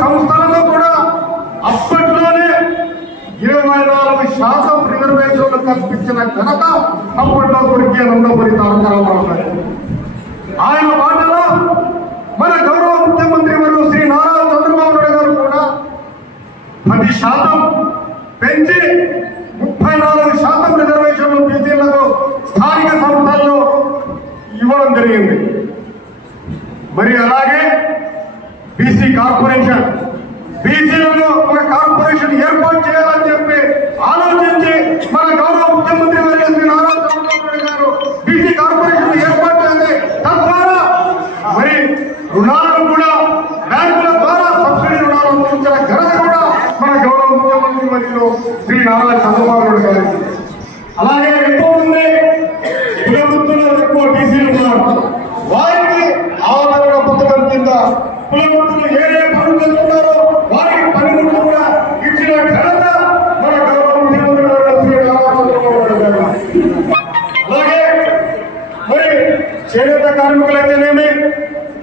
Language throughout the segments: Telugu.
సంస్థలలో కూడా అప్పట్లోనే 24% రిజర్వేషన్లు కల్పించిన ఘనత అప్పట్లో స్వర్గీయ నందమూరి తారక రామారావు గారు. ఆయన మాటలో మన గౌరవ ముఖ్యమంత్రి వర్యులు శ్రీ నారా చంద్రబాబు నాయుడు గారు కూడా 10% పెంచి 34% రిజర్వేషన్లు బీసీలకు స్థానిక సంస్థల్లో ఇవ్వడం జరిగింది. మరి అలాగే బీసీ కార్పొరేషన్, బీసీలలో ఒక కార్పొరేషన్ ఏర్పాటు చేయాలని చెప్పి ఆలోచించి మన గౌరవ ముఖ్యమంత్రి వర్యులు శ్రీ నారా చంద్రబాబు నాయుడు గారు బీసీ కార్పొరేషన్ ఏర్పాటు చేసి తద్వారా మరి రుణాలను కూడా బ్యాంకుల ద్వారా సబ్సిడీ రుణాలు అందించిన ఘనత కూడా మన గౌరవ ముఖ్యమంత్రి వర్యులు శ్రీ నారా చంద్రబాబు నాయుడు గారు. అలాగే ఎక్కువ మంది కుల వృత్తుల్లో ఎక్కువ బీసీలు ఉన్నారు. వారికి ఆదరణ పథకం కింద కుల వృత్తులు ఏ పనులు చేస్తున్నారో వారికి పనిముట్లు కూడా ఇచ్చిన ఘనత మన గౌరవ ముఖ్యమంత్రి వర్యులు శ్రీ నారా చంద్రబాబు నాయుడు గారు. అలాగే మరి చేనేత కార్మికులైతేనేమి,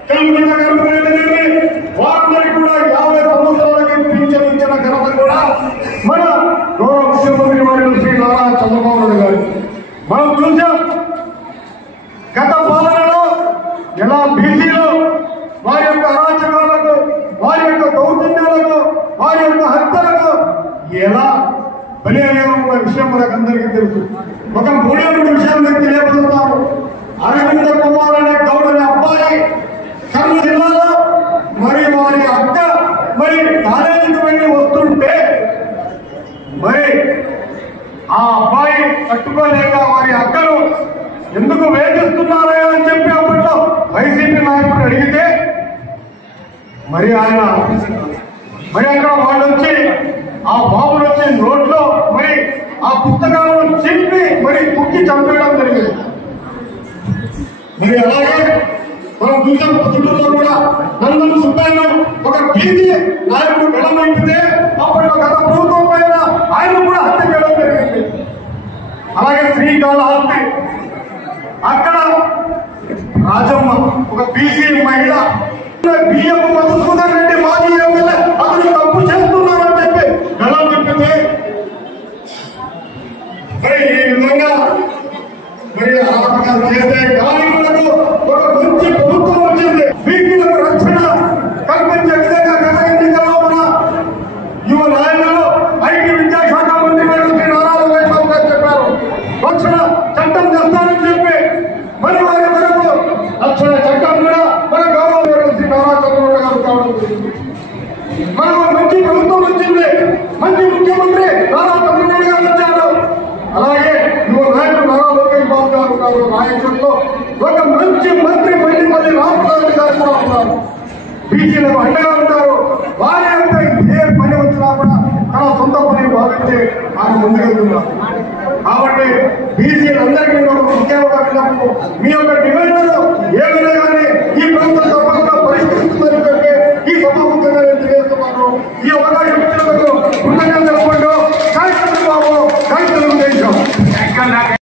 కల్లుగడ్డ కార్మికులైతేనేమి, వారందరికీ కూడా 50 సంవత్సరాలకి పింఛన్ ఇచ్చిన ఘనత కూడా మన గౌరవ ముఖ్యమంత్రి వర్యులు శ్రీ నారా చంద్రబాబు నాయుడు గారు. మనం చూసాం గత పాలనలో ఎలా బీసీలో వారి యొక్క అరాచకాలకు, వారి యొక్క దౌర్జన్యాలకు, వారి యొక్క హత్యలకు ఎలా బలి అయ్యామన్న విషయం మనకు అందరికీ తెలుసు. ఒక 3 విషయాలు మీకు తెలియపరుస్తాము. అరవింద కుమార్ అనే గౌడ్ అనే అబ్బాయి కర్నూలు జిల్లాలో మరి వారి అక్క మరి కాలేజీకి వెళ్ళి వస్తుంటే మరి ఆ అబ్బాయి తట్టుకోలేక వారి అక్కను ఎందుకు వేధిస్తున్నారా అని చెప్పి అప్పట్లో వైసీపీ నాయకుడు అడిగితే మరి ఆయన మరి అక్కడ వాళ్ళు వచ్చి ఆ బాబులు వచ్చి నోట్లో మరి ఆ పుస్తకాలను చింపి మరి కుక్కి చంపేయడం జరిగింది. మరి అలాగే మనం చూసాం చిత్తూరులో కూడా నందం సుబ్బయ్య ఒక బీసీ నాయకుడు వెడమంపితే అప్పట్లో గత ప్రభుత్వం పైన ఆయన కూడా హత్య చేయడం జరిగింది. అలాగే శ్రీకాళహస్తి అక్కడ రాజమ్మ ఒక బీసీ మహిళ బియ్యపు మధుసూదన్ రెడ్డి మాజీ ఎమ్మెల్యే అతను తప్పు చేస్తున్నారని చెప్పి గళం విప్పితే మరి ఈ విధంగా మరి అరాచకాలు చేసే కార్మికులకు ఒక మంచి ప్రభుత్వం వచ్చింది. బీసీలకు రక్షణ కల్పించే విధంగా గత ఎన్నికల్లో మన యువ నాయకులు ఐటీ విద్యాశాఖ మంత్రి వర్యులు శ్రీ నారా లోకేష్ బాబు గారు చెప్పారు. రక్షణ చట్టం చేస్తారని చెప్పి మరి వారి వరకు రక్షణ చట్టం కూడా మన గౌరవ శ్రీ నారా చంద్రబాబు గారు కావడం జరిగింది. మనకు మంచి ప్రభుత్వం వచ్చింది, మంచి ముఖ్యమంత్రి నారా చంద్రబాబు గారు వచ్చారు. అలాగే యువ నాయకుడు నారా లోకేష్ బాబు గారు ఉన్నారు. నాయకుల్లో ఒక మంచి మంత్రి మల్లిపల్లి రామప్రసాద్ గారు కూడా ఉన్నారు. బీసీలకు అండగా ఉంటారు. వారి యొక్క ఏ పని వచ్చినా కూడా తన సొంత పని భావించి ఆయన ముందుకెళ్తున్నారు. కాబట్టి బీసీలందరికీ ముఖ్యంగా మీ యొక్క డిమాండ్